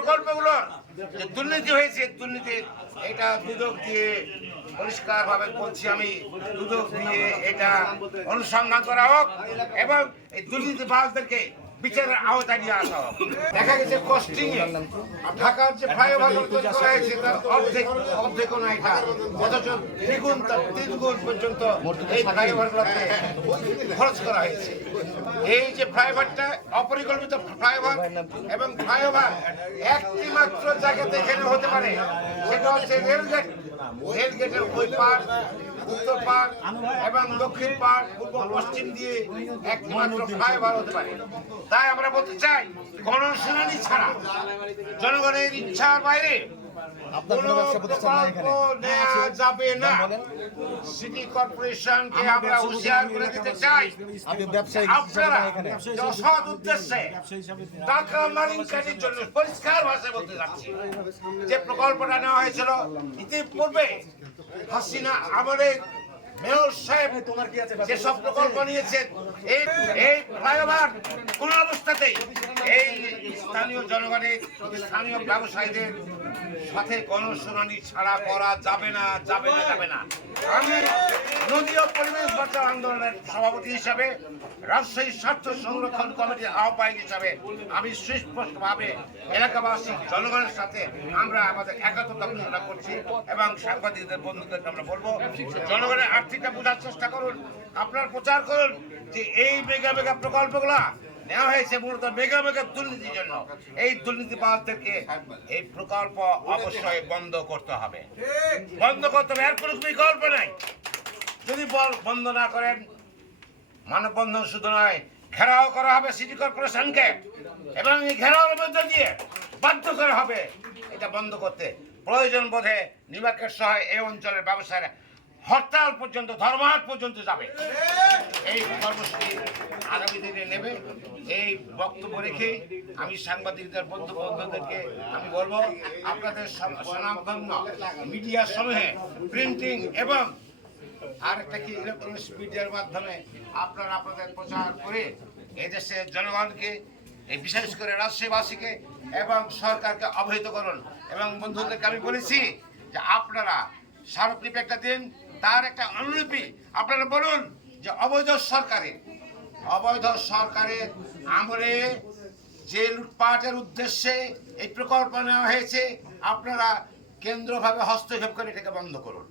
প্রকল্পগুলোর যে দুর্নীতি হয়েছে, দুর্নীতি এটা দুদক দিয়ে পরিষ্কারভাবে বলছি আমি, দুদক দিয়ে এটা অনুসন্ধান করা হোক এবং এই দুর্নীতিবাজদেরকে বিচারের আওতায় নিয়ে আসা হোক। দেখা গেছে কস্টিং এ ঢাকার যে ফ্লাইওভার তৈরি করা হয়েছে তার অর্ধেকও না, এটা অথচ দ্বিগুণ পর্যন্ত এই ফ্লাইওভারগুলোতে খরচ করা হয়েছে। এই যে ফ্লাইওভারটা অপরিকল্পিত ফ্লাইওভার এবং ফ্লাইওভার একটি মাত্র জায়গাতে এখানে হতে পারে, সেটা হচ্ছে রেলগেট। রেলগেটের ওই পার, উত্তর পার এবং দক্ষিণ পার, পূর্ব পশ্চিম দিয়ে একটি মাত্র ফ্লাইওভার হতে পারে। তাই আমরা বলতে চাই, গণশুনানি ছাড়া জনগণের ইচ্ছার বাইরে কোনো প্রকল্প নেওয়া যাবে না। সিটি কর্পোরেশনকে আমরা হুঁশিয়ার করে দিতে চাই, আপনারা অসৎ উদ্দেশ্যে টাকা মালিকানির জন্য পরিষ্কার ভাষায় বলতে যাচ্ছি, যে প্রকল্পটা নেওয়া হয়েছিল ইতিপূর্বে হাসিনা আমলের মেয়র সাহেব যেসব প্রকল্প নিয়েছেন, এই ফ্লাইওভার কোন অবস্থাতেই এই স্থানীয় জনগণের, স্থানীয় ব্যবসায়ীদের সাথে গণশুনানি ছাড়া করা যাবে না, যাবে না, যাবে না। আমি নদী ও পরিবেশ বাঁচাও আন্দোলনের সভাপতি হিসাবে, রাজশাহী স্বার্থ সংরক্ষণ কমিটির আহ্বায়ক হিসাবে আমি সুস্পষ্টভাবে এলাকাবাসী জনগণের সাথে আমরা আমাদের একাত্মতা ঘোষণা করছি এবং সাংবাদিকদের বন্ধুদেরকে আমরা বলবো, জনগণের আর্থিকটা বোঝার চেষ্টা করুন, আপনার প্রচার করুন যে এই মেগা মেগা প্রকল্পগুলা নেওয়া হয়েছে মূলত মেগা মেগা দুর্নীতির জন্য। এই দুর্নীতিবাজদেরকে এই প্রকল্প অবশ্যই বন্ধ করতে হবে, বন্ধ করতে হবে, এর কোনো বিকল্প নাই। যদি বন্ধ না করেন, মানববন্ধন শুধু নয়, ঘেরাও করা হবে সিটি কর্পোরেশনকে এবং এই ঘেরাওয়ের মধ্যে দিয়ে বাধ্য করা হবে এটা বন্ধ করতে। প্রয়োজন বোধে নিবাকের সহ এই অঞ্চলের ব্যবসায়ীরা হরতাল পর্যন্ত, ধর্মঘট পর্যন্ত যাবে। এই কর্মসূচি আগামী দিনে নেবে। এই বক্তব্য রেখে আমি সাংবাদিকদের বন্ধুদেরকে আমি বলবো, আপনাদের স্বনামধন্য মিডিয়া সমূহে প্রিন্টিং এবং আরেকটা কি ইলেকট্রনিক্স মিডিয়ার মাধ্যমে আপনারা আপনাদের প্রচার করে এদেশের জনগণকে, বিশেষ করে রাজশাহীবাসীকে এবং সরকারকে অবহিত করুন। এবং বন্ধুদেরকে আমি বলেছি যে আপনারা স্মারকলিপি একটা দিন, তার একটা অনুলিপি আপনারা বলুন যে অবৈধ সরকারের আমলে যে লুটপাটের উদ্দেশ্যে এই প্রকল্প নেওয়া হয়েছে, আপনারা কেন্দ্রভাবে হস্তক্ষেপ করে এটাকে বন্ধ করুন।